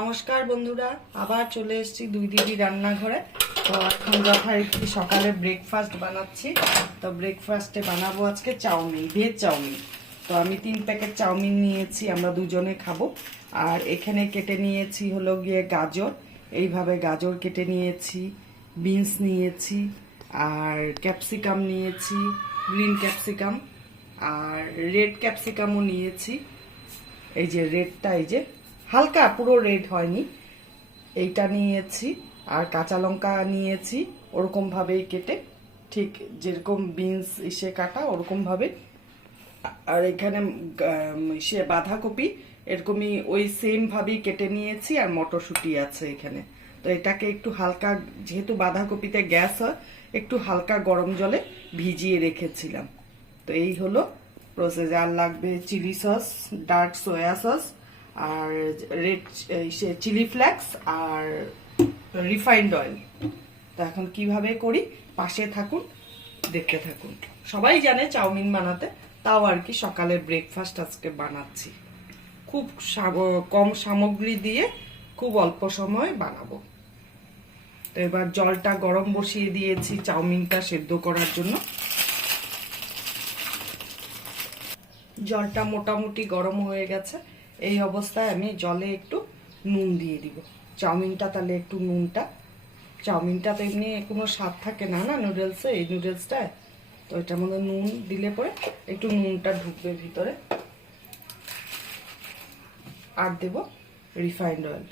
নমস্কার বন্ধুরা, আবার চলে এসেছি দুই দিদি রান্নাঘরে। তো এখন যথারীতি সকালে ব্রেকফাস্ট বানাচ্ছি। তো ব্রেকফাস্টে বানাবো আজকে চাউমিন, ভেজ চাউমিন। তো আমি 3 প্যাকেট চাউমিন নিয়েছি, আমরা দুজনে খাবো। আর এখানে কেটে নিয়েছি হলো গিয়ে গাজর, এইভাবে গাজর কেটে নিয়েছি, বিনস নিয়েছি, আর ক্যাপসিকাম নিয়েছি, গ্রিন ক্যাপসিকাম, আর রেড ক্যাপসিকামও নিয়েছি। এই যে রেডটা, এই যে হালকা, পুরো রেড হয়নি, এইটা নিয়েছি। আর কাঁচা লঙ্কা নিয়েছি ওরকম ভাবেই কেটে, ঠিক যেরকম বিনস ইসে কাটা ওরকম ভাবে। আর এখানে সে বাঁধাকপি এরকমই ওই সেম ভাবেই কেটে নিয়েছি। আর মটরশুঁটি আছে এখানে। তো এটাকে একটু হালকা, যেহেতু বাঁধাকপিতে গ্যাস হয়, একটু হালকা গরম জলে ভিজিয়ে রেখেছিলাম। তো এই হলো প্রসেস। আর লাগবে chilli sauce, dark soya sauce, আর রেড চিলি ফ্লেক্স, আর রিফাইন্ড অয়েল। তো এখন কিভাবে করি পাশে থাকুন, দেখতে থাকুন। সবাই জানে চাউমিন বানাতে, তাও আর কি সকালের ব্রেকফাস্ট আজকে বানাচ্ছি। খুব কম সামগ্রী দিয়ে খুব অল্প সময় বানাবো। তো এবার জলটা গরম বসিয়ে দিয়েছি চাউমিনটা সেদ্ধ করার জন্য। জলটা মোটামুটি গরম হয়ে গেছে। এই অবস্থায় আমি জলে একটু নুন দিয়ে দিব। চাউমিনটা তাহলে একটু চাউমিনটা তো এমনি কোনো স্বাদ থাকে না না নুডলসে, এই নুডলসটায়। তো এটার মধ্যে নুন দিলে পরে একটু নুনটা ঢুকবে ভিতরে। আর দেব রিফাইন্ড অয়েল।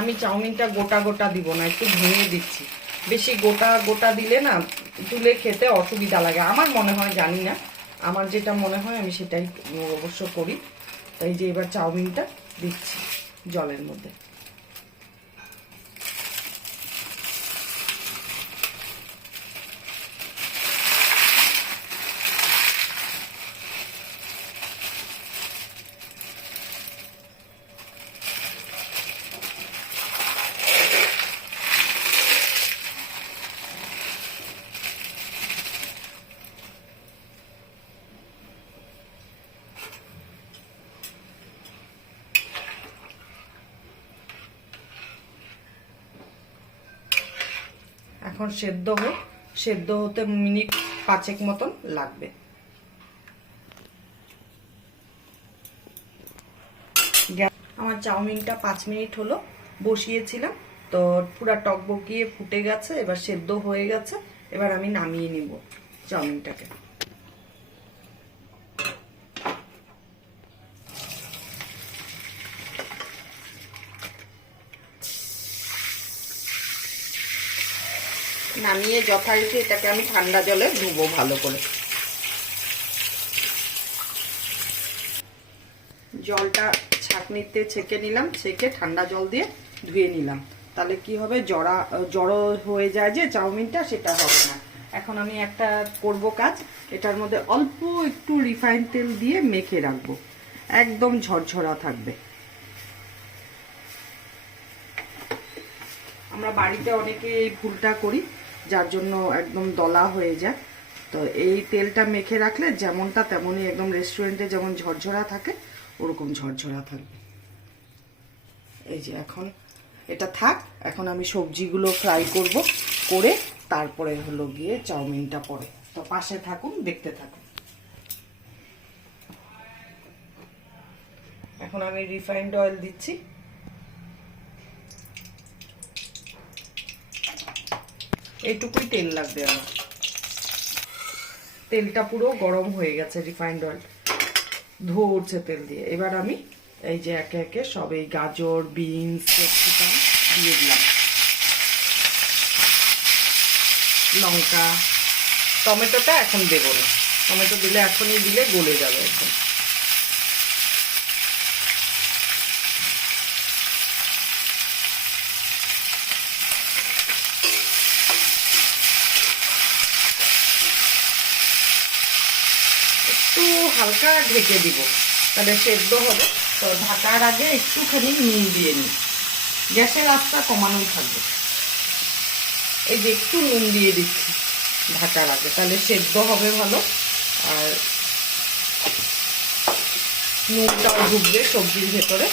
আমি চাউমিনটা গোটা গোটা দিব না, একটু ভেঙে দিচ্ছি। বেশি গোটা গোটা দিলে না তুলে খেতে অসুবিধা লাগে আমার মনে হয়, জানি না, আমার যেটা মনে হয় আমি সেটাই অবশ্য করি। তাই যে এবার চাউমিনটা দিচ্ছি জলের মধ্যে। এখন সেদ্ধ হতে মিনিট 5 মতন লাগবে। আমার চাউমিনটা 5 মিনিট হলো বসিয়েছিলাম, তো পুরা টকবগিয়ে ফুটে গেছে, এবার সেদ্ধ হয়ে গেছে। এবার আমি নামিয়ে নিব চাউমিনটাকে। নামিয়ে যথারীতি এটাকে আমি ঠান্ডা জলে ধুবো ভালো করে। জলটা ছাঁকনিতে ছেঁকে নিলাম, ছেঁকে ঠান্ডা জল দিয়ে ধুয়ে নিলাম। তাহলে কি হবে, জড়ো হয়ে যায় যে চাউমিনটা, সেটা হবে না। এখন আমি একটা করব কাজ, এটার মধ্যে অল্প একটু রিফাইন তেল দিয়ে মেখে রাখবো, একদম ঝরঝরা থাকবে। আমরা বাড়িতে অনেকে এই ভুলটা করি, যার জন্য একদম দলা হয়ে যায়। তো এই তেলটা মেখে রাখলে যেমনটা তেমনই, একদম রেস্টুরেন্টে যেমন ঝরঝরা থাকে ওরকম ঝরঝরা থাকবে। এই যে এখন এটা থাক, এখন আমি সবজিগুলো ফ্রাই করব, করে তারপরে হলো গিয়ে চাউমিনটা পরে। তো পাশে থাকুন, দেখতে থাকুন। এখন আমি রিফাইন্ড অয়েল দিচ্ছি। এইটুকুই তেল লাগবে আমার। তেলটা পুরো গরম হয়ে গেছে, রিফাইন্ড অয়েল ধরছে তেল দিয়ে। এবার আমি এই যে একে একে সব এই গাজর, বিনস, ক্যাপসিকাম দিয়ে দিলাম, লঙ্কা। টমেটোটা এখন দেবো না, টমেটো দিলে এখনই দিলে গলে যাবে একদম। একটু হালকা ঢেকে দিব, তাহলে সেদ্ধ হবে। তো ঢাকার আগে একটুখানি নুন দিয়ে নিই, গ্যাসের আঁচটা কমানোই থাকবে। এই যে একটু নুন দিয়ে দিচ্ছি ঢাকার আগে, তাহলে সেদ্ধ হবে ভালো আর নুনটাও ঢুকবে সবজির ভেতরে।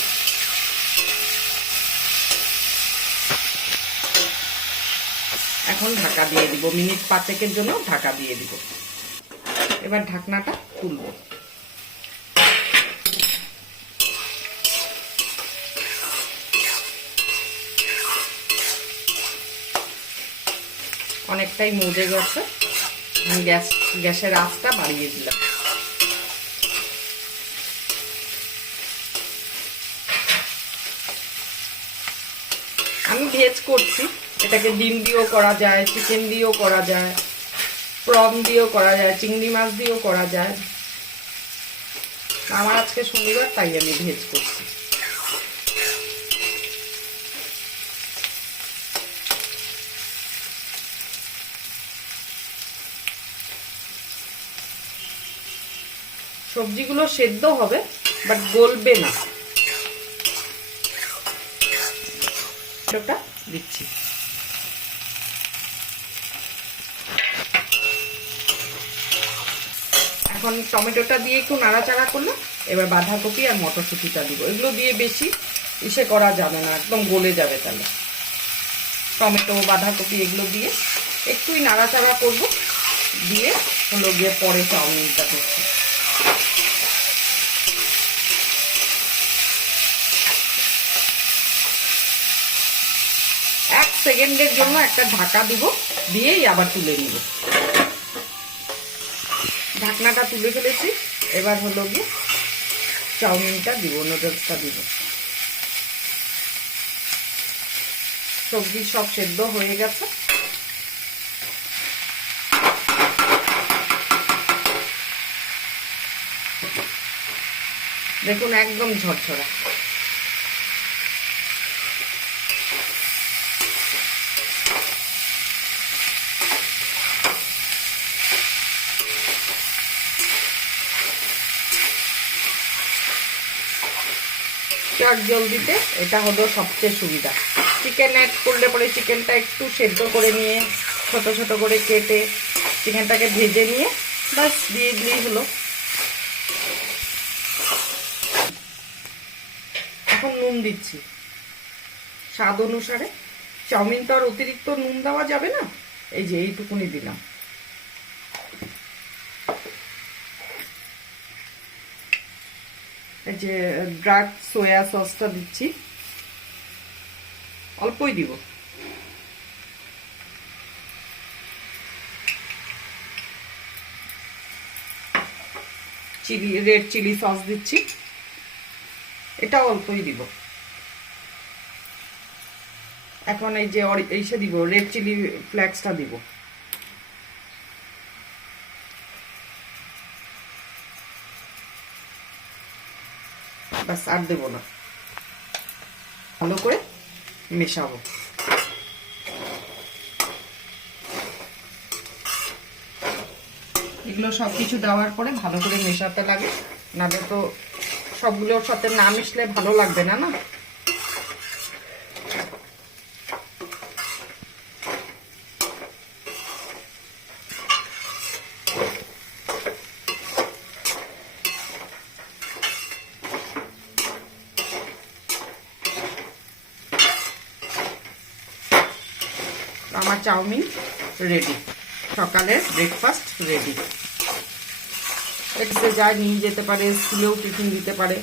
এখন ঢাকা দিয়ে দিব, মিনিট 5 জন্য ঢাকা দিয়ে দিব। এবার ঢাকনাটা তুলবো। অনেকটাই মজে গেছে, আমি গ্যাসের আঁচটা বাড়িয়ে দিলাম। আমি ভেজ করছি, এটাকে ডিম দিয়েও করা যায়, চিকেন দিয়েও করা যায়, প্রন দিয়েও করা যায়, চিংড়ি মাছ দিয়েও করা যায়। আমার আজকে শনিবার, তাই আমি ভেজ করছি। সবজিগুলো সেদ্ধ হবে বাট গলবে না। ওটা দিচ্ছি। এখন টমেটোটা দিয়ে একটু নাড়াচাড়া করলে এবার বাঁধাকপি আর মটরশুঁটিটা দিব। এগুলো দিয়ে বেশি ইসে করা যাবে না, একদম গলে যাবে। তাহলে টমেটো বাঁধাকপি এগুলো দিয়ে একটুই নাড়াচাড়া করব, দিয়ে হলো গিয়ে পরে চাউমিনটা করছি। 1 সেকেন্ডের জন্য একটা ঢাকা দিব, দিয়েই আবার তুলে নিব। ঢাকনাটা তুলে ফেলেছি, এবার হলো গিয়ে চাউমিনটা দিব, নুডলসটা দিব। সবজি সব সেদ্ধ হয়ে গেছে। দেখুন একদম ঝরঝরা। চট জলদিতে এটা হলো সবচেয়ে সুবিধা। চিকেন অ্যাড করলে পরে চিকেনটা একটু সেদ্ধ করে নিয়ে ছোট ছোট করে কেটে চিকেনটাকে ভেজে নিয়ে বাস দিয়ে দিলেই হলো। এখন নুন দিচ্ছি স্বাদ অনুসারে। চাউমিন তো আর অতিরিক্ত নুন দেওয়া যাবে না, এই যে এইটুকুনি দিলাম। এই যে ডার্ক সোয়া সসটা দিচ্ছি, অল্পই দিব। রেড চিলি সস দিচ্ছি, এটা অল্পই দিব। এখন এই যে এইসে দিব রেড চিলি ফ্লেক্সটা দিব। বাস আর দেব না, ভালো করে মেশাবো। এগুলো সবকিছু দেওয়ার পরে ভালো করে মেশাতে লাগে, নাহলে তো সবগুলোর সাথে না মিশলে ভালো লাগবে না। না আমার চাউমিন রেডি, সকালের ব্রেকফাস্ট রেডি। এটাতে যা নিয়ে যেতে পারে, স্কুলেও টিফিন দিতে পারে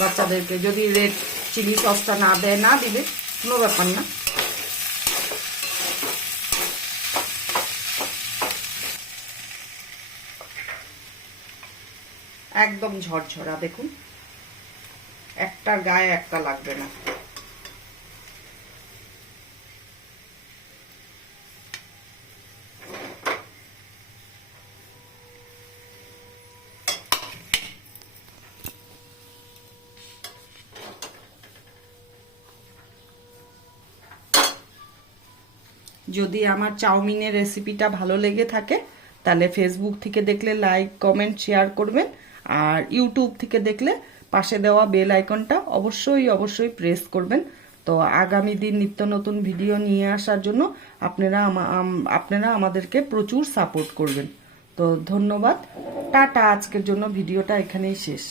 বাচ্চাদেরকে। যদি রেড চিলি সসটা না দেয়, না দিলে কোনো ব্যাপার না। একদম ঝরঝরা, দেখুন একটার গায়ে একটা লাগবে না। যদি আমার চাউমিনের রেসিপিটা ভালো লেগে থাকে তাহলে ফেসবুক থেকে দেখলে লাইক কমেন্ট শেয়ার করবেন, আর ইউটিউব থেকে দেখলে পাশে দেওয়া বেল আইকনটা অবশ্যই প্রেস করবেন। তো আগামী দিন নিত্য নতুন ভিডিও নিয়ে আসার জন্য আপনারা আমাদেরকে প্রচুর সাপোর্ট করবেন। তো ধন্যবাদ, টাটা। আজকের জন্য ভিডিওটা এখানেই শেষ।